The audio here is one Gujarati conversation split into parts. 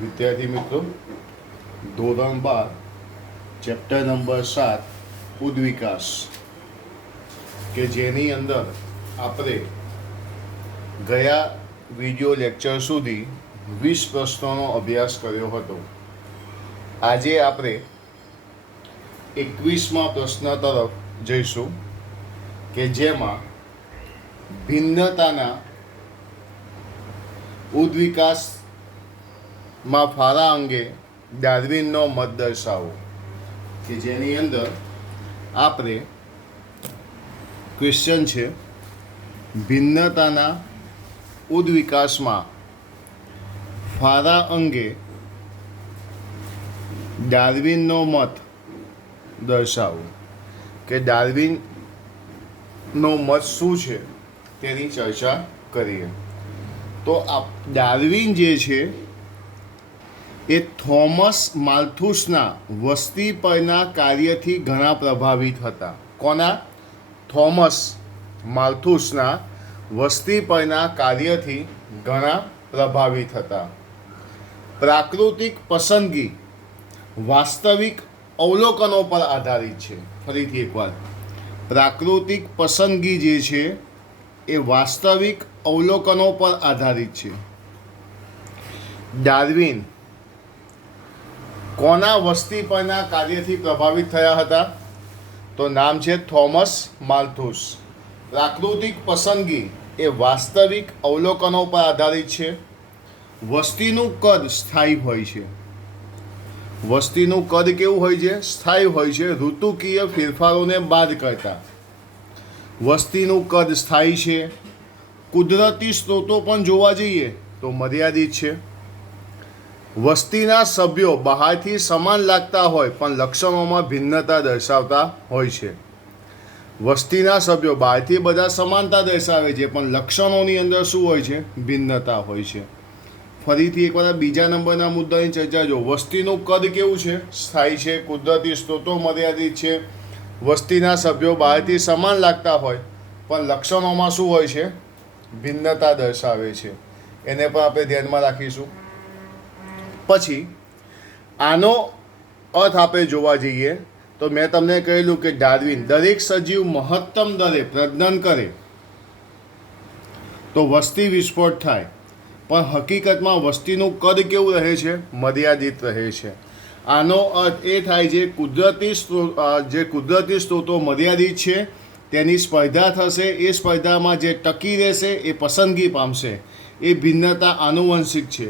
વિદ્યાર્થી મિત્રો, ધોરણ 12 ચેપ્ટર નંબર 7 ઉદ્વિકાસ કે જેની અંદર આપણે ગયા વિડિયો લેક્ચર સુધી 20 પ્રશ્નોનો અભ્યાસ કર્યો હતો. આજે આપણે 21મા પ્રશ્ન તરફ જઈશું કે જેમાં ભિન્નતાના ઉદ્વિકાસમાં ફાળા અંગે ડાર્વિનનો મત દર્શાવો. કે જેની અંદર આપણે ક્વેશ્ચન છે, ભિન્નતાના ઉદ્વિકાસમાં ફાળા અંગે ડાર્વિનનો મત દર્શાવો. કે ડાર્વિનનો મત શું છે તેની ચર્ચા કરીએ. તો ડાર્વિન જે છે એ થોમસ માલ્થુસના વસ્તી પરના કાર્યથી ઘણા પ્રભાવિત હતા. કોના? થોમસ માલ્થુસના વસ્તી પરના કાર્યથી ઘણા પ્રભાવિત હતા. પ્રાકૃતિક પસંદગી વાસ્તવિક અવલોકનો પર આધારિત છે. ફરીથી એકવાર, પ્રાકૃતિક પસંદગી જે છે એ વાસ્તવિક અવલોકનો પર આધારિત છે. ડાર્વિન કોના વસ્તી પરના કાર્યથી પ્રભાવિત થયા હતા? તો નામ છે થોમસ માલ્થુસ. પ્રાકૃતિક પસંદગી એ વાસ્તવિક અવલોકનો પર આધારિત છે. વસ્તીનું કદ સ્થાયી હોય છે. વસ્તીનું કદ કેવું હોય છે? સ્થાયી હોય છે, ઋતુકીય ફેરફારોને બાદ કરતા. વસ્તીનું કદ સ્થાયી છે. કુદરતી સ્ત્રોતો પણ જોવા જઈએ તો મર્યાદિત છે. વસ્તીના સભ્યો બહારથી સમાન લાગતા હોય પણ લક્ષણોમાં ભિન્નતા દર્શાવતા હોય છે. વસ્તીના સભ્યો બહારથી બધા સમાનતા દર્શાવે છે પણ લક્ષણોની અંદર શું હોય છે? ભિન્નતા હોય છે. ફરીથી એકવાર બીજા નંબરના મુદ્દાની ચર્ચા જો. વસ્તીનું કદ કેવું છે? સ્થાયી છે. કુદરતી સ્ત્રોતો મર્યાદિત છે. વસ્તીના સભ્યો બહારથી સમાન લાગતા હોય પણ લક્ષણોમાં શું હોય છે? ભિન્નતા દર્શાવે છે. એને પણ આપણે ધ્યાનમાં રાખીશું. પછી આનો અર્થ આપણે જોવા જઈએ તો મેં તમને કહેલું કે ડાર્વિન દરેક સજીવ મહત્તમ દરે પ્રજનન કરે તો વસ્તી વિસ્ફોટ થાય, પણ હકીકતમાં વસ્તીનું કદ કેવું રહે છે? મર્યાદિત રહે છે. આનો અર્થ એ થાય છે કુદરતી સ્ત્રોતો મર્યાદિત છે, તેની સ્પર્ધા થશે. એ સ્પર્ધામાં જે ટકી રહેશે એ પસંદગી પામશે. એ ભિન્નતા આનુવંશિક છે.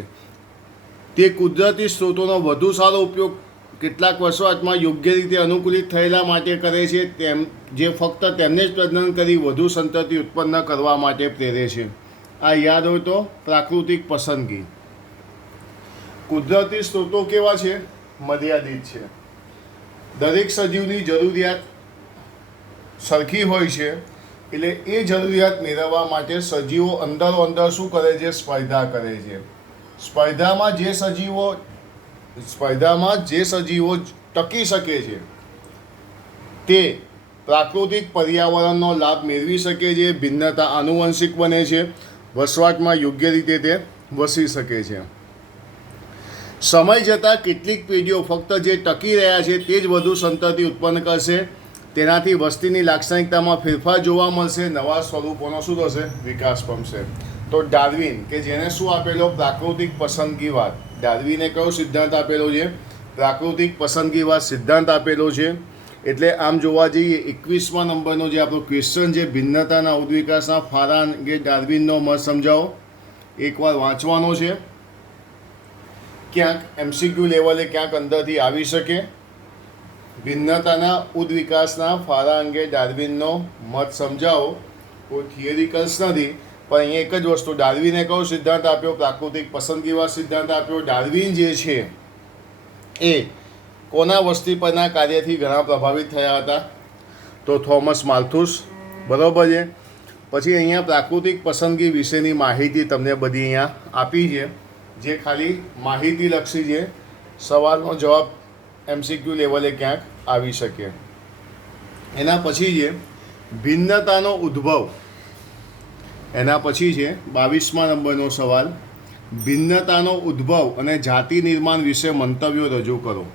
તે કુદરતી સ્ત્રોતોનો વધુ સારો ઉપયોગ કેટલાક વસવાટમાં યોગ્ય રીતે અનુકૂલિત થયેલા માટે કરે છે, જે ફક્ત તેમને જ પ્રજનન કરી વધુ સંતતિ ઉત્પન્ન કરવા માટે પ્રેરે છે. આ યાદ હોય તો પ્રાકૃતિક પસંદગી. કુદરતી સ્ત્રોતો કેવા છે? મર્યાદિત છે. દરેક સજીવની જરૂરિયાત સરખી હોય છે, એટલે એ જરૂરિયાત મેળવવા માટે સજીવો અંદરો અંદર શું કરે છે? સ્પર્ધા કરે છે. સ્પર્ધામાં જે સજીવો ટકી શકે છે તે પ્રાકૃતિક પર્યાવરણનો લાભ મેળવી શકે છે. ભિન્નતા આનુવંશિક બને છે. વસવાટમાં યોગ્ય રીતે તે વસી શકે છે. સમય જતાં કેટલીક પેઢીઓ ફક્ત જે ટકી રહ્યા છે તે જ વધુ સંતતિ ઉત્પન્ન કરશે. તેનાથી વસ્તીની લાક્ષણિકતામાં ફેરફાર જોવા મળશે. નવા સ્વરૂપોનો શું થશે? વિકાસ પામશે. તો ડાર્વિન કે જેને શું આપેલો? પ્રાકૃતિક પસંદગીવાદ. ડાર્વિને કયો સિદ્ધાંત આપેલો છે? પ્રાકૃતિક પસંદગીવાદ સિદ્ધાંત આપેલો છે. એટલે આમ જોવા જઈએ 21મા નંબરનો જે આપણો ક્વેશ્ચન છે, ભિન્નતાના ઉદ્વિકાસના ફાળા અંગે ડાર્વિનનો મત સમજાવો, એકવાર વાંચવાનો છે. ક્યાંક એમસીક્યુ લેવલે ક્યાંક અંદરથી આવી શકે. ભિન્નતાના ઉદ્વિકાસના ફાળા અંગે ડાર્વિનનો મત સમજાવો. કોઈ થિયરિકલ્સ નથી, પણ અહીંયા એક જ વસ્તુ, ડાર્વિને કયો સિદ્ધાંત આપ્યો? પ્રાકૃતિક પસંદગીવાદ સિદ્ધાંત આપ્યો. ડાર્વિન જે છે એ કોના વસ્તી પરના કાર્યથી ઘણા પ્રભાવિત થયા હતા? તો થોમસ માલ્થુસ. બરાબર છે. પછી અહીંયા પ્રાકૃતિક પસંદગી વિશેની માહિતી તમને બધી અહીંયા આપી છે, જે ખાલી માહિતીલક્ષી છે. સવાલનો જવાબ એમસીક્યુ લેવલે ક્યાંક આવી શકે. એના પછી છે ભિન્નતાનો ઉદ્ભવ. એના પછી છે 22મા નંબરનો સવાલ, ભિન્નતાનો ઉદ્ભવ અને જાતિ નિર્માણ વિશે મંતવ્યો રજૂ કરો.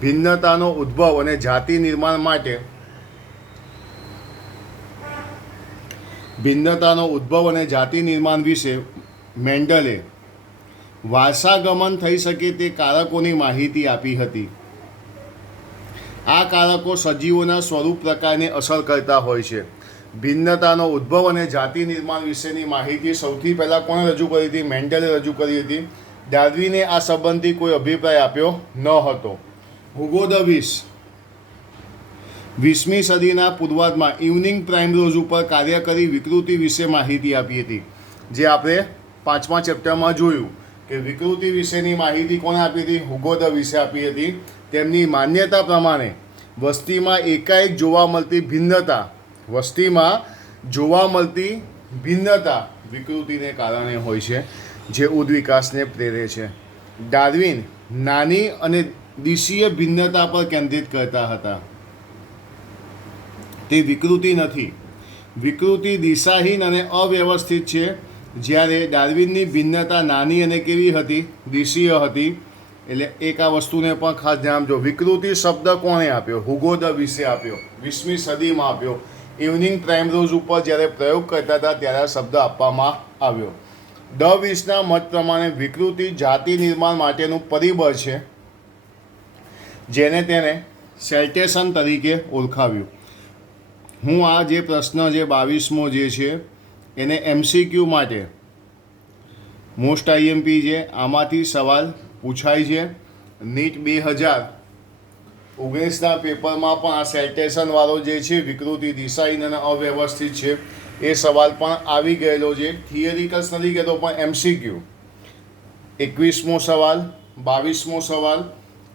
ભિન્નતાનો ઉદ્ભવ અને જાતિ નિર્માણ માટે ભિન્નતાનો ઉદ્ભવ અને જાતિ નિર્માણ વિશે મેન્ડલે વારસાગમન થઈ શકે તે કારકોની માહિતી આપી હતી. આ કારકો સજીવોના સ્વરૂપ પ્રકારને અસર કરતા હોય છે. ભિન્નતાનો ઉદ્ભવ અને જાતિ નિર્માણ વિશેની માહિતી સૌથી પહેલાં કોણે રજૂ કરી હતી? મેન્ડલે રજૂ કરી હતી. ડાર્વિને આ સંબંધી કોઈ અભિપ્રાય આપ્યો ન હતો. હુગો દ વીસ 20મી સદીના પૂર્વાર્ધમાં ઇવનિંગ પ્રાઇમરોઝ ઉપર કાર્ય કરી વિકૃતિ વિશે માહિતી આપી હતી. જે આપણે 5મા ચેપ્ટરમાં જોયું કે વિકૃતિ વિશેની માહિતી કોણે આપી હતી? હુગો દ વીસે આપી હતી. તેમની માન્યતા પ્રમાણે વસ્તીમાં એકાએક જોવા મળતી ભિન્નતા વિકૃતિને કારણે હોય છે, જે ઉદ્વિકાસને પ્રેરે છે. ડાર્વિન નાની અને દિશીય ભિન્નતા પર કેન્દ્રિત કરતા હતા. તે વિકૃતિ નથી. વિકૃતિ દિશાહીન અને અવ્યવસ્થિત છે. જ્યારે ડાર્વિનની ભિન્નતા નાની અને કેવી હતી? દિશીય હતી. એટલે એક આ વસ્તુને પણ ખાસ ધ્યાન આપજો. વિકૃતિ શબ્દ કોણે આપ્યો? હુગો દ વીસે આપ્યો. 20મી સદીમાં આપ્યો. ઇવનિંગ પ્રાઇમરોઝ ઉપર જ્યારે પ્રયોગ કરતા હતા ત્યારે આ શબ્દ આપવામાં આવ્યો. દ વીસના મત પ્રમાણે વિકૃતિ જાતિ નિર્માણ માટેનું પરિબળ છે, જેને તેને સેલ્ટેશન તરીકે ઓળખાવ્યું. હું આ જે પ્રશ્ન જે 22મો જે છે એને MCQ માટે મોસ્ટ IMP છે, આમાંથી સવાલ પૂછાય છે. નીટ 2019ના પેપરમાં પણ આ સેલ્ટેશનવાળો જે છે વિકૃતિ દિશાહીન અને અવ્યવસ્થિત છે એ સવાલ પણ આવી ગયેલો છે. થિયરિકલ્સ નથી કહેતો પણ MCQ 21મો સવાલ, 22મો સવાલ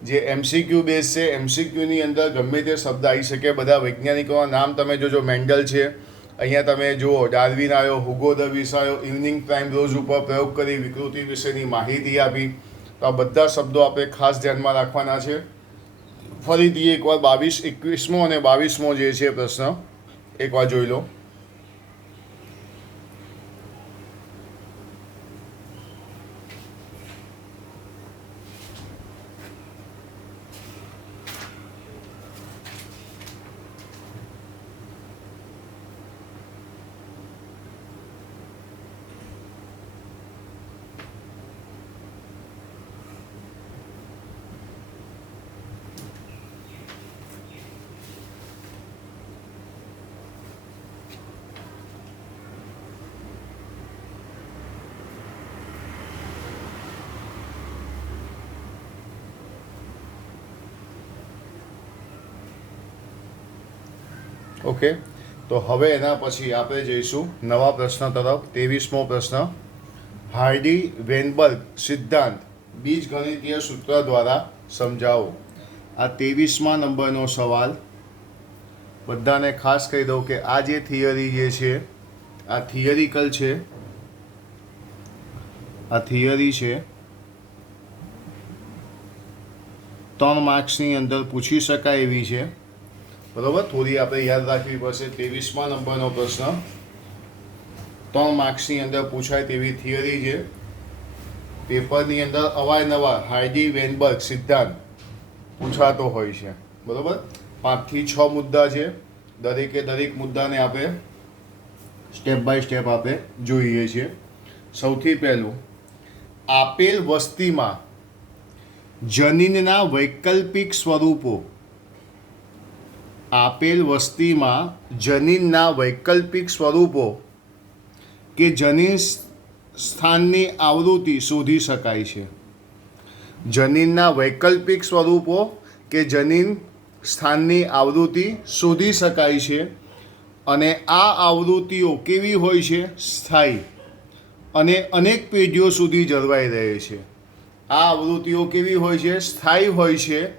જે MCQ બેઝ છે. MCQની અંદર ગમે તે શબ્દ આવી શકે. બધા વૈજ્ઞાનિકોના નામ તમે જોજો. મેન્ડલ છે, અહીંયા તમે જુઓ ડાર્વિન આવ્યો, હુગો દ વીસ આવ્યો, ઇવનિંગ પ્રાઇમરોઝ ઉપર પ્રયોગ કરી વિકૃતિ વિશેની માહિતી આપી. તો આ બધા શબ્દો આપણે ખાસ ધ્યાનમાં રાખવાના છે. ફરીથી એકવાર 21મો અને 22મો જે છે પ્રશ્ન એકવાર જોઈ લો. ઓકે, તો હવે એના પછી આપણે જઈશું નવા પ્રશ્ન તરફ. 23મો પ્રશ્ન. હાર્ડી વેનબર્ગ સિદ્ધાંત બીજગણિતીય સૂત્ર દ્વારા સમજાવો. આ 23મા નંબરનો સવાલ. બધાને ખાસ કહી દઉં કે આ જે થિયરી જે છે આ થિયરિકલ છે. આ થિયરી છે 3 માર્ક્સની અંદર પૂછી શકાય એવી છે. બરાબર, થોડી આપણે યાદ રાખવી પડશે. 23મા નંબરનો પ્રશ્ન 3 માર્ક્સની અંદર પૂછાય તેવી થિયરી છે. પેપરની અંદર અવારનવાર હાર્ડી વેનબર્ગ સિદ્ધાંત પૂછાતો હોય છે. બરાબર, 5 થી 6 મુદ્દા છે. દરેકે દરેક મુદ્દાને આપણે સ્ટેપ બાય સ્ટેપ આપણે જોઈએ છીએ. સૌથી પહેલું, આપેલ વસ્તીમાં જનીનના વૈકલ્પિક સ્વરૂપો. આપેલ વસ્તીમાં જનીનના વૈકલ્પિક સ્વરૂપો કે જનીન સ્થાનની આવૃત્તિ શોધી શકાય છે. જનીનના વૈકલ્પિક સ્વરૂપો કે જનીન સ્થાનની આવૃત્તિ શોધી શકાય છે. અને આ આવૃત્તિઓ કેવી હોય છે? સ્થાયી અને અનેક પેઢીઓ સુધી જળવાઈ રહે છે. આ આવૃત્તિઓ કેવી હોય છે? સ્થાયી હોય છે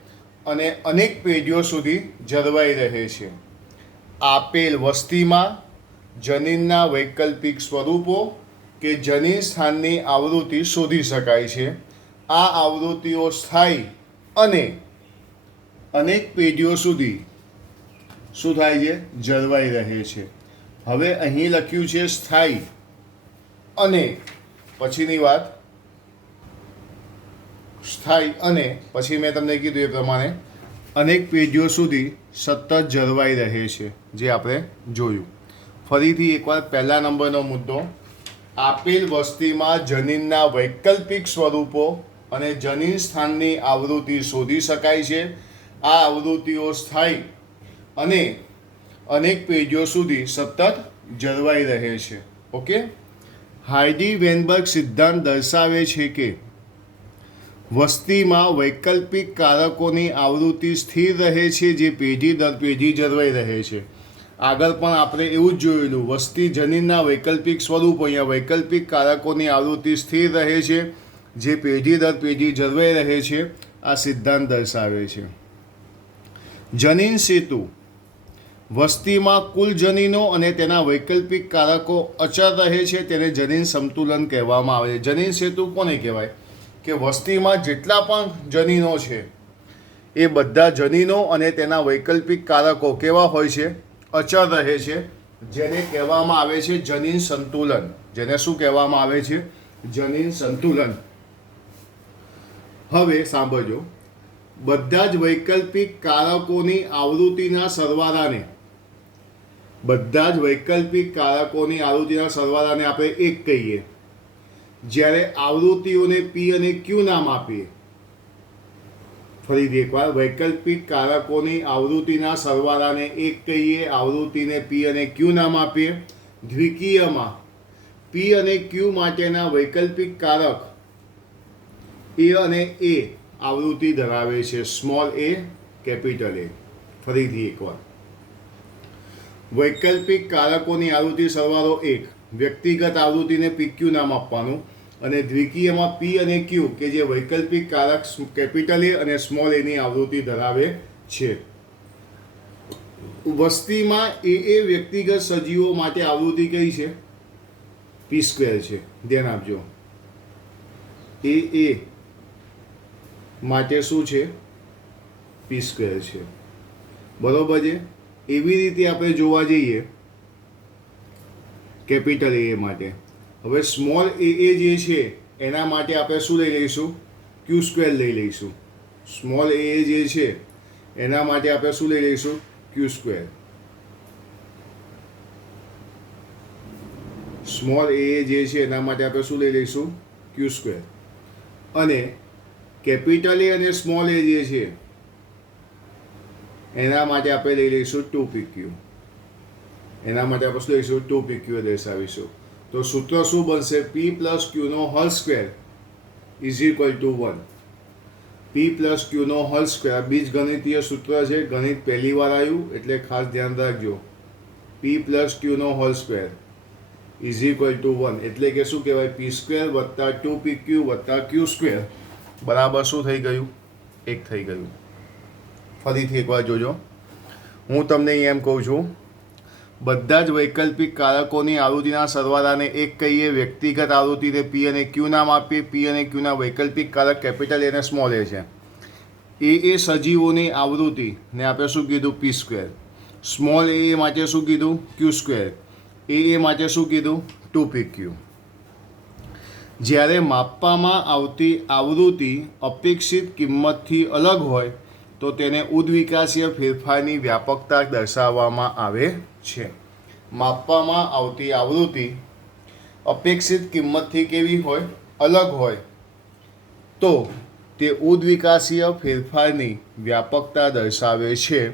અને અનેક પેઢીઓ સુધી જળવાઈ રહે છે. આપેલ વસ્તીમાં જનીનના વૈકલ્પિક સ્વરૂપો કે જનીન સ્થાનની આવૃત્તિ શોધી શકાય છે. આ આવૃત્તિઓ સ્થાયી અને અનેક પેઢીઓ સુધી શું થાય છે? જળવાઈ રહે છે. હવે અહીં લખ્યું છે સ્થાયી અને પછીની વાત સ્થાયી અને પછી મેં તમને કીધું એ પ્રમાણે અનેક પેઢીઓ સુધી સતત જળવાઈ રહે છે, જે આપણે જોયું. ફરીથી એકવાર પહેલા નંબરનો મુદ્દો, આપેલ વસ્તીમાં જનીનના વૈકલ્પિક સ્વરૂપો અને જનીન સ્થાનની આવૃત્તિ શોધી શકાય છે. આ આવૃત્તિઓ સ્થાયી અને અનેક પેઢીઓ સુધી સતત જળવાઈ રહે છે. ઓકે. હાઇડી વેનબર્ગ સિદ્ધાંત દર્શાવે છે કે વસ્તીમાં વૈકલ્પિક કારકોની આવૃત્તિ સ્થિર રહે છે, જે પેઢી દર પેઢી જળવાઈ રહે છે. આગળ પણ આપણે એવું જ જોયેલું, વસ્તી જનીનના વૈકલ્પિક સ્વરૂપો, અહીંયા વૈકલ્પિક કારકોની આવૃત્તિ સ્થિર રહે છે, જે પેઢી દર પેઢી જળવાઈ રહે છે. આ સિદ્ધાંત દર્શાવે છે. જનીન સેતુ, વસ્તીમાં કુલ જનીનો અને તેના વૈકલ્પિક કારકો અચળ રહે છે, તેને જનીન સંતુલન કહેવામાં આવે છે. જનીન સેતુ કોને કહેવાય? કે વસ્તીમાં જેટલા પણ જનીનો છે એ બધા જનીનો અને તેના વૈકલ્પિક કારકો કેવા હોય છે? અચળ રહે છે, જેને કહેવામાં આવે છે જનીન સંતુલન. જેને શું કહેવામાં આવે છે? જનીન સંતુલન. હવે સાંભળજો, બધા જ વૈકલ્પિક કારકોની આવૃત્તિના સરવાળાને આપણે એક કહીએ. જ્યારે આવૃત્તિઓને પી અને ક્યુ નામ આપીએ, ફરીથી એકવાર, વૈકલ્પિક કારકોની આવૃત્તિના સરવાળાને એક કહીએ, આવૃત્તિને પી અને ક્યુ નામ આપીએ. દ્વિકીયમાં પી અને ક્યુ માટેના વૈકલ્પિક કારક એ અને એ આવૃત્તિ ધરાવે છે, સ્મોલ એ, કેપિટલ એ. ફરીથી એકવાર, વૈકલ્પિક કારકોની આવૃત્તિ સરવાળો 1, વ્યક્તિગત આવૃત્તિને પી ક્યુ નામ આપવાનું, અને દ્વિકીયમાં પી અને ક્યુ કે જે વૈકલ્પિક કારક કેપિટલ એ અને સ્મોલ એની આવૃત્તિ ધરાવે છે. વસ્તીમાં એ વ્યક્તિગત સજીવો માટે આવૃત્તિ કઈ છે? પી સ્ક્વેર છે. ધ્યાન આપજો, એ માટે શું છે? પી સ્ક્વેર છે. બરોબર છે. એવી રીતે આપણે જોવા જઈએ કેપિટલ એ માટે. હવે સ્મોલ એ જે છે એના માટે આપણે શું લઈ લઈશું? ક્યુ સ્ક્વેર લઈ લઈશું. સ્મોલ એ જે છે એના માટે આપણે શું લઈ લઈશું? Q square. સ્મોલ એ જે છે એના માટે આપણે શું લઈ લઈશું? Q square. અને કેપિટલ એ અને સ્મોલ એ જે છે એના માટે આપણે લઈ લઈશું 2pq. એના માટે આપણે શું લઈશું? 2pq દર્શાવીશું. તો સૂત્ર શું બનશે? p પ્લસ ક્યુનો whole square is equal to 1. p plus ક્યુનો હોલ સ્ક્વેર આ બીજગણિતીય સૂત્ર છે, ગણિત પહેલી વાર આવ્યું એટલે ખાસ ધ્યાન રાખજો. p પ્લસ ક્યુનો whole square is equal to 1 એટલે કે શું કહેવાય? p સ્ક્વેર વત્તા 2pq વત્તા q સ્ક્વેર બરાબર શું થઈ ગયું? 1 થઈ ગયું. ફરીથી એકવાર જોજો, હું તમને એમ કહું છું, બધા જ વૈકલ્પિક કારકોની આવૃત્તિના સરવાળાને એક કહીએ, વ્યક્તિગત આવૃત્તિને પી અને ક્યુ નામ આપીએ. પી અને ક્યુના વૈકલ્પિક કારક કેપિટલ એ અને સ્મોલ એ છે. એ સજીવોની આવૃત્તિને આપણે શું કીધું? પી સ્ક્વેર. સ્મોલ એ માટે શું કીધું? Q square. એ માટે શું કીધું? 2pq. જ્યારે માપવામાં આવતી આવૃત્તિ અપેક્ષિત કિંમતથી અલગ હોય તો તેને ઉદ્વિકાસીય ફેરફારની વ્યાપકતા દર્શાવવામાં આવે છે. માપવામાં આવતી આવૃત્તિ અપેક્ષિત કિંમતથી કેવી હોય? અલગ હોય તો તે ઉદ્વિકાસીય ફેરફારની વ્યાપકતા દર્શાવે છે.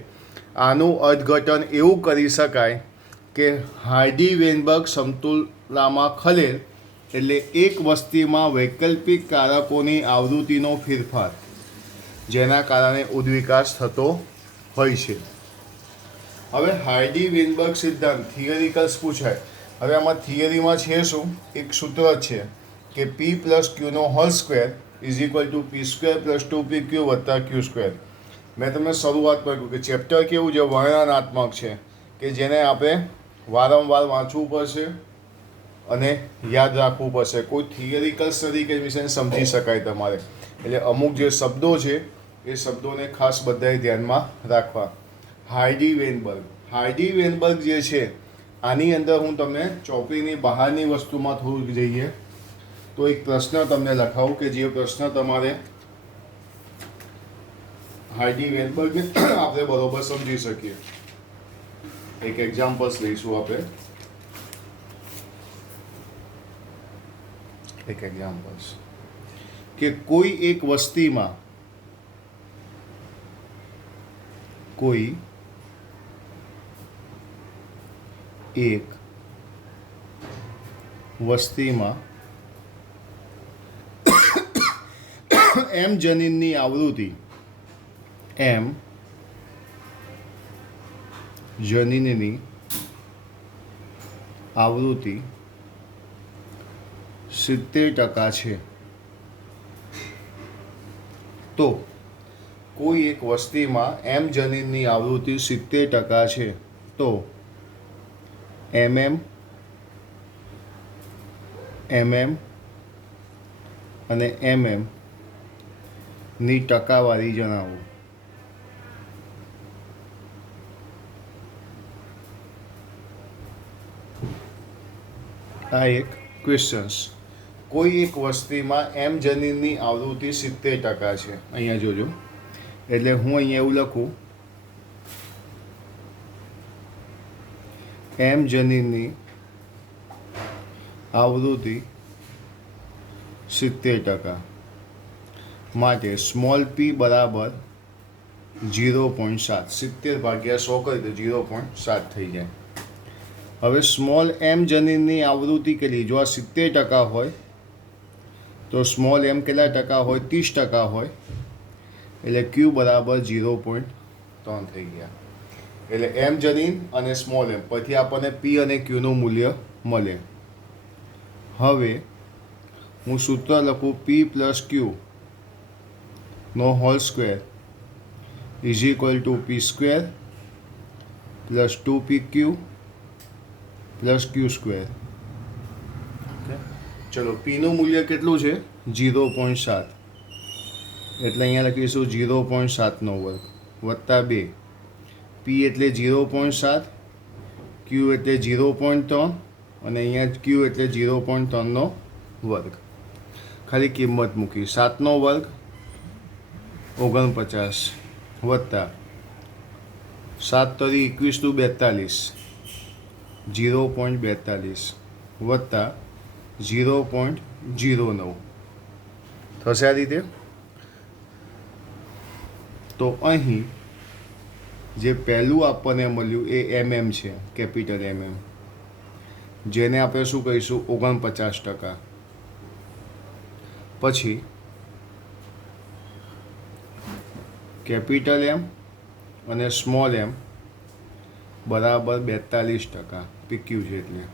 આનું અર્થઘટન એવું કરી શકાય કે હાઇડી વેનબર્ગ સમતુલામાં ખલેલ એટલે એક વસ્તીમાં વૈકલ્પિક કારકોની આવૃત્તિનો ફેરફાર, જેના કારણે ઉદ્વિકાસ થતો હોય છે. હવે હાઇડી વેનબર્ગ સિદ્ધાંત થિયરિકલ્સ પૂછાય. હવે આમાં થિયરીમાં છે શું? એક સૂત્ર છે કે p પ્લસ ક્યુનો whole square is equal to p square plus 2pq વત્તા ક્યુ સ્ક્વેર. મેં તમને શરૂઆતમાં કહ્યું કે ચેપ્ટર કેવું છે? વર્ણનાત્મક છે, કે જેને આપણે વારંવાર વાંચવું પડશે અને યાદ રાખવું પડશે. કોઈ થિયરિકલ્સ તરીકે વિષયને સમજી શકાય તમારે. એટલે અમુક જે શબ્દો છે એ શબ્દોને ખાસ બધાએ ધ્યાનમાં રાખવા. હાઇડી વેનબર્ગ જે છે, આની અંદર હું તમને ચોપડીની બહારની વસ્તુમાં થોડુંક જઈએ તો એક પ્રશ્ન તમને લખાવું કે જે પ્રશ્ન તમારે હાર્ડી વેનબર્ગને આપણે બરોબર સમજી શકીએ. એક એક્ઝામ્પલ્સ લઈશું આપણે. એક એક્ઝામ્પલ્સ કે કોઈ એક વસ્તીમાં કોઈ એક વસ્તીમાં એમ જનીનની આવૃત્તિ એમ જનીનની આવૃત્તિ 70% છે. તો કોઈ એક વસ્તીમાં એમ જનીનની આવૃત્તિ 70% છે તો અને ની ટકાવારી જણાવો. આ એક ક્વેશ્ચન્સ. કોઈ એક વસ્તીમાં એમ જનીનની આવૃત્તિ 70% છે. અહીંયા જોજો, એટલે હું અહીંયા એવું લખું, એમ જનીનની આવૃત્તિ 70% માટે સ્મોલ પી બરાબર 0.7. 70 ભાગ્યા 100 કરી તો 0.7 થઈ જાય. હવે સ્મોલ એમ જનીનની આવૃત્તિ કેટલી? જો આ 70% હોય તો સ્મોલ એમ કેટલા ટકા હોય? 30% હોય, એટલે ક્યુ બરાબર 0.3 થઈ ગયા. એટલે એમ જનીન અને સ્મોલ એમ પછી આપણને પી અને ક્યુનું મૂલ્ય મળે. હવે હું સૂત્ર લખું, પી પ્લસ ક્યુ નો whole square is equal to p square plus 2pq plus q square. ચલો, પીનું મૂલ્ય કેટલું છે? 0.7. એટલે અહીંયા લખીશું 0.7 વર્ગ વત્તા 2. પી એટલે 0.7, ક્યુ એટલે 0.3 અને અહીંયા ક્યુ એટલે 0.3 વર્ગ. ખાલી કિંમત મૂકી. 7 વર્ગ 49 વત્તા 7 તરી 21 42 0.42 વત્તા 0.09 થશે. આ રીતે તો અહીં જે પહેલું આપણને મળ્યું એ MM છે, કેપિટલ MM, જેને આપણે શું કહીશું? 49%. પછી કેપિટલ M અને સ્મોલ m બરાબર 42% પીક્યુ છે એટલે.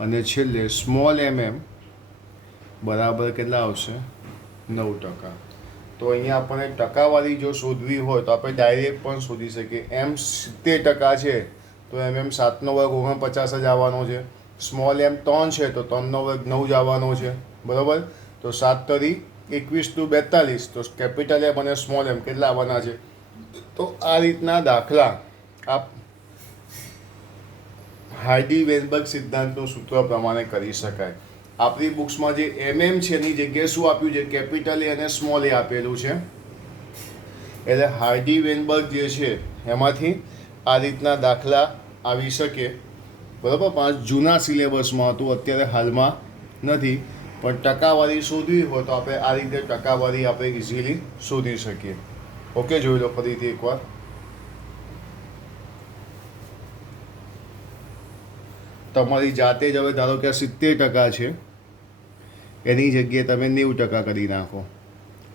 અને છેલ્લે સ્મોલ બરાબર કેટલા આવશે? 9%. તો અહીંયા આપણને ટકાવારી જો શોધવી હોય તો આપણે ડાયરેક્ટ પણ શોધી શકીએ. એમ 70% છે તો 7 વર્ગ 49 જ આવવાનો છે. સ્મોલ m 3 છે તો 3 વર્ગ 9 જ આવવાનો છે. બરાબર? તો 7 તરી 21 તો કેપિટલ M અને સ્મોલ m કેટલા આવવાના છે? તો આ રીતના દાખલા આપ હાર્ડી વેનબર્ગ સિદ્ધાંતનું સૂત્ર પ્રમાણે કરી શકાય. આપણી બુક્સમાં જે MM છે એની જગ્યાએ શું આપ્યું છે? કેપિટલ A અને સ્મોલ a આપેલું છે. એટલે હાર્ડી વેનબર્ગ જે છે એમાંથી આ રીતના દાખલા આવી શકે. બરાબર? 5 જૂના સિલેબસમાં હતું, અત્યારે હાલમાં નથી. પણ ટકાવારી શોધવી હોય તો આપણે આ રીતે ટકાવારી આપણે ઇઝીલી શોધી શકીએ. ઓકે, જોઈ લો ફરીથી એકવાર. તમારી જાતે જ હવે ધારો કે 70% છે, એની જગ્યાએ તમે 90% કરી નાખો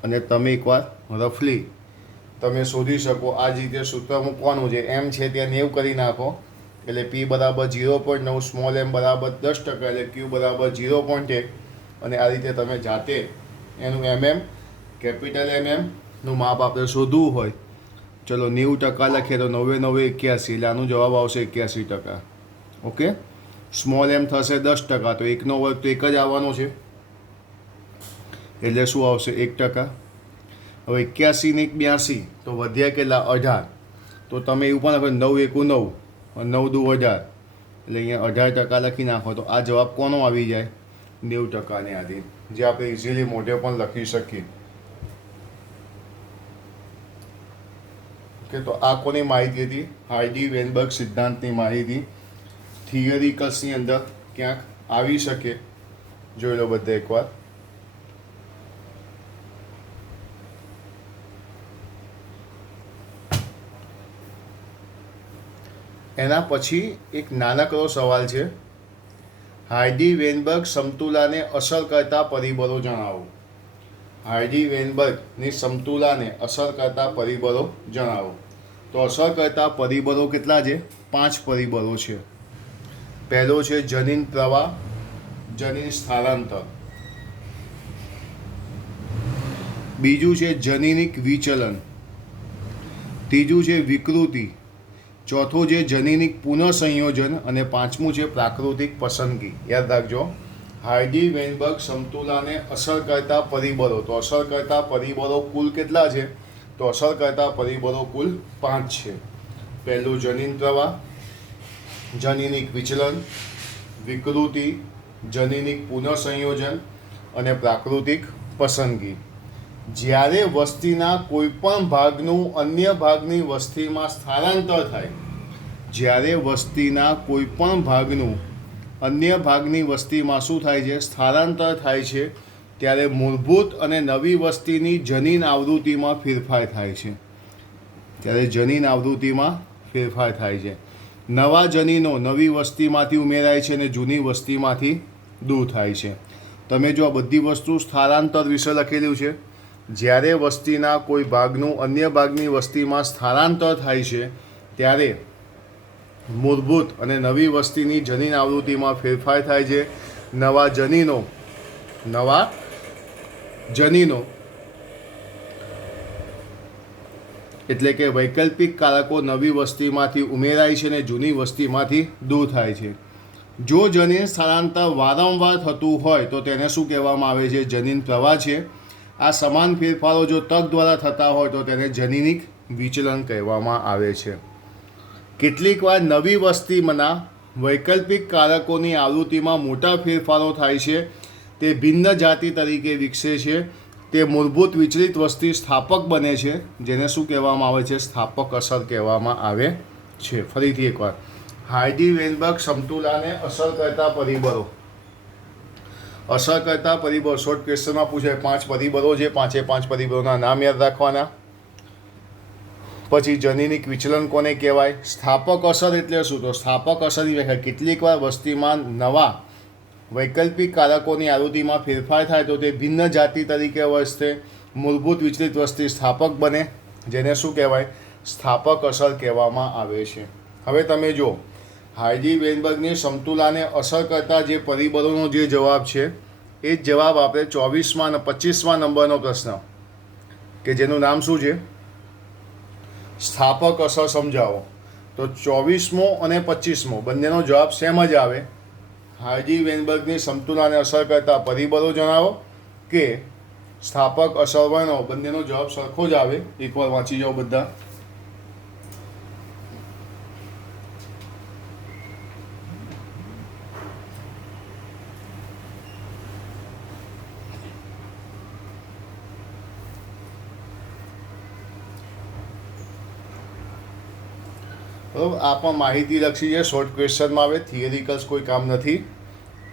અને તમે એકવાર રફલી તમે શોધી શકો. આ જ રીતે સૂત્ર મૂકવાનું છે. એમ છે ત્યાં 90 કરી નાખો એટલે પી બરાબર 0.9, સ્મોલ m બરાબર 10%, એટલે ક્યુ બરાબર 0.1. અને આ રીતે તમે જાતે એનું કેપિટલ નું માપ આપણે શોધવું હોય. ચલો 90% લખીએ તો 9 9 81, એટલે આનો જવાબ આવશે 81%. ઓકે, સ્મોલ m થશે 10%, તો 1 વર્ગ તો 1 જ આવવાનો છે, એટલે શું આવશે? 1%. હવે 81 ને 82 તો વધ્યા કેટલા? 18. તો તમે એવું પણ લખો 9 1 9 અને 9 2 18, એટલે અહીંયા 18% લખી નાખો તો આ જવાબ કોનો આવી જાય? 90%ની આધી, જે આપણે ઇઝીલી મોઢે પણ લખી શકીએ. ઓકે, તો આ કોની માહિતી હતી? હાઇડી વેનબર્ગ સિદ્ધાંતની માહિતી. થિયરિકલ્સની અંદર ક્યાંક આવી શકે, જોઈ લો બધા એકવાર. એના પછી એક નાનકડો સવાલ છે. હાઇડી વેનબર્ગ સમતુલાને અસર કરતા પરિબળો જણાવો. હાઇડી વેનબર્ગની સમતુલાને અસર કરતા પરિબળો જણાવો. તો અસર કરતા પરિબળો કેટલા છે? 5 પરિબળો છે. પહેલો છે જનીન પ્રવાહ, જનીન સ્થળાંતર. બીજું છે જનીનિક વિચલન. ત્રીજું છે વિકૃતિ. ચોથું છે જનીનિક પુનઃસંયોજન અને પાંચમું છે પ્રાકૃતિક પસંદગી. યાદ રાખજો, હાઇડી વેનબર્ગ સમતુલાને અસર કરતા પરિબળો. તો અસર કરતા પરિબળો કુલ કેટલા છે? તો અસર કરતા પરિબળો કુલ 5 છે. પહેલું જનીન પ્રવાહ, જનીનિક વિચલન, વિકૃતિ, જનીનિક પુનઃસંયોજન અને પ્રાકૃતિક પસંદગી. જ્યારે વસ્તીના કોઈપણ ભાગનું અન્ય ભાગની વસ્તીમાં સ્થળાંતર થાય, જ્યારે વસ્તીના કોઈપણ ભાગનું અન્ય ભાગની વસ્તીમાં શું થાય છે? સ્થળાંતર થાય છે, ત્યારે મૂળભૂત અને નવી વસ્તીની જનીન આવૃત્તિમાં ફેરફાર થાય છે. ત્યારે જનીન આવૃત્તિમાં ફેરફાર થાય છે. નવા જનીનો નવી વસ્તીમાંથી ઉમેરાય છે અને જૂની વસ્તીમાંથી દૂર થાય છે. તમે જો આ બધી વસ્તુ સ્થળાંતર વિશે લખેલું છે. જ્યારે વસ્તીના કોઈ ભાગનું અન્ય ભાગની વસ્તીમાં સ્થળાંતર થાય છે, ત્યારે મૂળભૂત અને નવી વસ્તીની જનીન આવૃત્તિમાં ફેરફાર થાય છે. નવા જનીનો એટલે કે વૈકલ્પિક કારકો નવી વસ્તીમાંથી ઉમેરાય છે અને જૂની વસ્તીમાંથી દૂર થાય છે. જો જનીન સ્થળાંતર વારંવાર થતું હોય તો તેને શું કહેવામાં આવે છે? જનીન પ્રવાહ છે. આ સમાન ફેરફારો જો તક દ્વારા થતા હોય તો તેને જનીનિક વિચલન કહેવામાં આવે છે. કેટલીક વાર નવી વસ્તીમાંના વૈકલ્પિક કારકોની આવૃત્તિમાં મોટા ફેરફારો થાય છે. તે ભિન્ન જાતિ તરીકે વિકસે છે. તે મૂળભૂત વિચલિત વસ્તી સ્થાપક બને છે, જેને શું કહેવામાં આવે છે? સ્થાપક અસર કહેવામાં આવે છે. ફરીથી એકવાર, હાઇડી વેનબર્ગ સમતુલાને અસર કરતા પરિબળો. અસર કરતા પરિબળો શોર્ટ ક્વેશ્ચનમાં પૂછાય. 5 પરિબળો છે. 5 પરિબળોના નામ યાદ રાખવાના. પછી જનીનિક વિચલન કોને કહેવાય? સ્થાપક અસર એટલે શું? તો સ્થાપક અસરની વ્યાખ્યા, કેટલીક વાર વસ્તીમાં નવા વૈકલ્પિક કારકોની આવૃત્તિમાં ફેરફાર થાય તો તે ભિન્ન જાતિ તરીકે વર્તે. મૂળભૂત વિચલિત વસ્તી સ્થાપક બને, જેને શું કહેવાય? સ્થાપક અસર કહેવામાં આવે છે. હવે તમે જો હાઇડી વેનબર્ગની સમતુલાને અસર કરતા જે પરિબળોનો જે જવાબ છે, એ જ જવાબ આપણે 24માં અને 25માં નંબરનો પ્રશ્ન, કે જેનું નામ શું છે? સ્થાપક અસર સમજાવો. તો 24મો અને 25મો બંનેનો જવાબ સેમ જ આવે. હાઇડી વેનબર્ગની સમતુલાને અસર કરતા પરિબળો જણાવો કે સ્થાપક અસર વર્ણો, બંનેનો જવાબ સરખો જ આવે. એકવાર વાંચી જાઓ બધા. બરાબર, આ પણ માહિતી લક્ષી છે. શોર્ટ ક્વેશ્ચનમાં આવે. થિયરિકલ્સ કોઈ કામ નથી.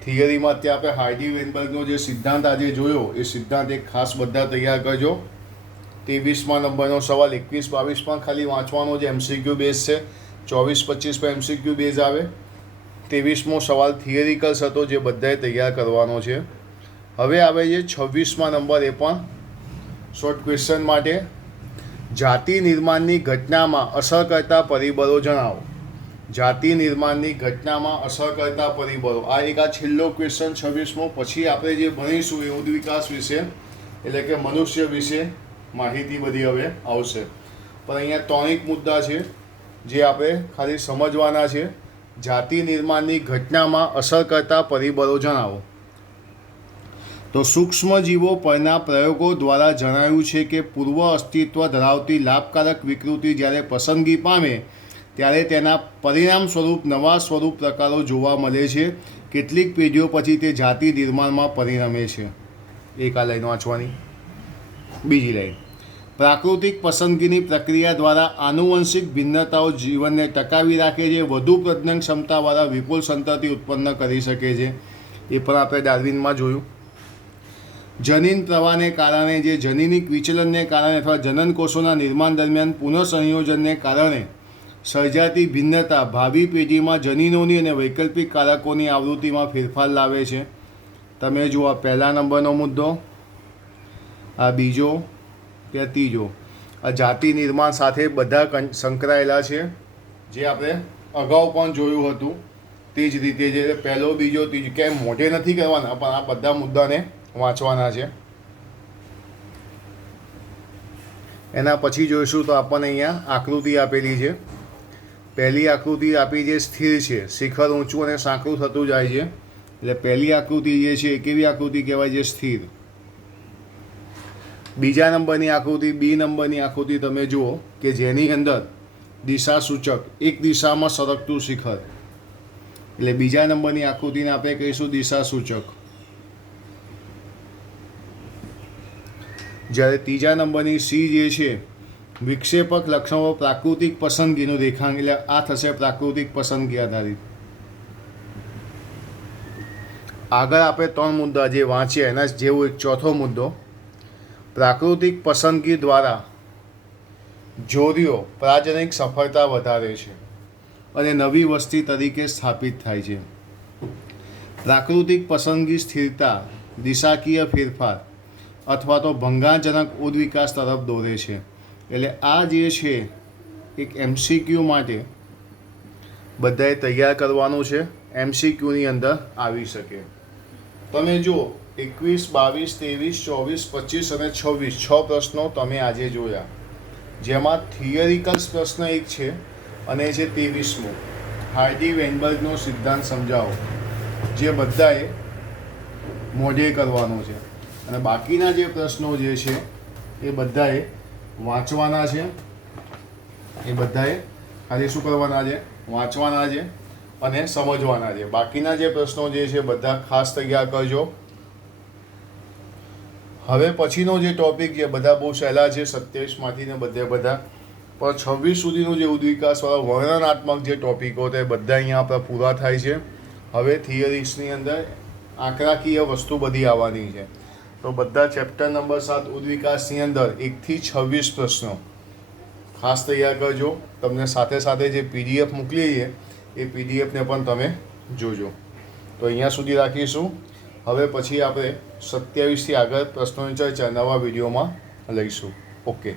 થિયરીમાં અત્યારે આપણે હાઇડી વેનબર્ગનો જે સિદ્ધાંત આજે જોયો, એ સિદ્ધાંત એક ખાસ બધા તૈયાર કરજો. 23માં નંબરનો સવાલ 21-22 પણ ખાલી વાંચવાનો છે. MCQ બેઝ છે. 24-25 પર MCQ બેઝ આવે. 23મો સવાલ થિયરિકલ્સ હતો, જે બધાએ તૈયાર કરવાનો છે. હવે આવે છે 26માં નંબર, એ પણ શોર્ટ ક્વેશ્ચન માટે. જાતિ નિર્માણની ઘટનામાં અસર કરતા પરિબળો જણાવો. જાતિ નિર્માણની ઘટનામાં અસર કરતા પરિબળો. આ એક છેલ્લો ક્વેશ્ચન 26મો. પછી આપણે જે ભણીશું એ ઉદ્દ વિકાસ વિશે, એટલે કે મનુષ્ય વિશે માહિતી બધી હવે આવશે. પણ અહીંયા 3 મુદ્દા છે જે આપણે ખાલી સમજવાના છે. જાતિ નિર્માણની ઘટનામાં અસર કરતા પરિબળો જણાવો. તો સૂક્ષ્મજીવો પરના પ્રયોગો દ્વારા જણાયું છે કે પૂર્વ અસ્તિત્વ ધરાવતી લાભકારક વિકૃતિ જ્યારે પસંદગી પામે ત્યારે તેના પરિણામ સ્વરૂપ નવા સ્વરૂપ પ્રકારો જોવા મળે છે. કેટલીક પેઢીઓ પછી તે જાતિ નિર્માણમાં પરિણમે છે. એક આ લાઈન વાંચવાની. બીજી લાઈન, પ્રાકૃતિક પસંદગીની પ્રક્રિયા દ્વારા આનુવંશિક ભિન્નતાઓ જીવનને ટકાવી રાખે છે, વધુ પ્રજનન ક્ષમતાવાળા વિપુલ સંતતિ ઉત્પન્ન કરી શકે છે. એ પણ આપણે ડાર્વિનમાં જોયું. જનીન પ્રવાહને કારણે જે જનીનિક વિચલનને કારણે અથવા જનનકોષોના નિર્માણ દરમિયાન પુનઃસંયોજનને કારણે સર્જાતી ભિન્નતા ભાવિ પેઢીમાં જનીનોની અને વૈકલ્પિક કારકોની આવૃત્તિમાં ફેરફાર લાવે છે. તમે જુઓ, આ પહેલા નંબરનો મુદ્દો, આ બીજો, કે ત્રીજો. આ જાતિ નિર્માણ સાથે બધા સંકળાયેલા છે, જે આપણે અગાઉ પણ જોયું હતું તે જ રીતે. જે પહેલો, બીજો, ત્રીજો કેમ મોઢે નથી કરવાના, પણ આ બધા મુદ્દાને વાંચવાના છે. એના પછી જોઈશું તો આપણને અહીંયા આકૃતિ આપેલી છે. પહેલી આકૃતિ આપી જે સ્થિર છે, શિખર ઊંચું અને સાંકડું થતું જાય છે. એટલે પહેલી આકૃતિ જે છે એ કેવી આકૃતિ કહેવાય છે? સ્થિર. બીજા નંબરની આકૃતિ, બી નંબરની આકૃતિ તમે જુઓ કે જેની અંદર દિશા સૂચક એક દિશામાં સરકતું શિખર, એટલે બીજા નંબરની આકૃતિને આપણે કહીશું દિશા સૂચક. જ્યારે ત્રીજા નંબરની સી જે છે, વિક્ષેપક લક્ષણો પ્રાકૃતિક પસંદગીનું રેખાંક, એટલે આ થશે પ્રાકૃતિક પસંદગી આધારિત. આગળ આપણે 3 મુદ્દા જે વાંચ્યા એના જેવો એક ચોથો મુદ્દો, પ્રાકૃતિક પસંદગી દ્વારા જોડીઓ પ્રજનનિક સફળતા વધારે છે અને નવી વસ્તી તરીકે સ્થાપિત થાય છે. પ્રાકૃતિક પસંદગી સ્થિરતા, દિશાકીય ફેરફાર અથવા તો ભંગાજનક ઉદ્વિકાસ તરફ દોરે છે. એટલે આ જે છે એક MCQ માટે બધાએ તૈયાર કરવાનું છે, MCQની અંદર આવી શકે. તમે જુઓ 21, 22, 23, 24, 25 અને 26 6 પ્રશ્નો તમે આજે જોયા, જેમાં થિયરિકલ પ્રશ્ન એક છે અને છે 23મો, હાર્ડી વેનબર્ગનો સિદ્ધાંત સમજાવો, જે બધાએ મોઢે કરવાનો છે. અને બાકીના જે પ્રશ્નો જે છે એ બધાએ વાંચવાના છે. એ બધાએ ખાલી શું કરવાના છે? વાંચવાના છે અને સમજવાના છે. બાકીના જે પ્રશ્નો જે છે બધા ખાસ તૈયાર કરજો. હવે પછીનો જે ટોપિક છે બધા બહુ સહેલા છે, 27માંથી ને બધા પણ 26 સુધીનું જે ઉદ્વિકાસવાળા વર્ણનાત્મક જે ટોપિકો તે બધા અહીંયા આપણા પૂરા થાય છે. હવે થિયરીસની અંદર આંકડાકીય વસ્તુ બધી આવવાની છે. તો બધા ચેપ્ટર નંબર 7 ઉદ્વિકાસની અંદર 1 થી 26 પ્રશ્નો ખાસ તૈયાર કરજો. તમને સાથે સાથે જે PDF મોકલીએ છીએ એ PDFને પણ તમે જોજો. તો અહીંયા સુધી રાખીશું. હવે પછી આપણે 27થી આગળ પ્રશ્નોની ચર્ચા નવા વિડીયોમાં લઈશું. ઓકે.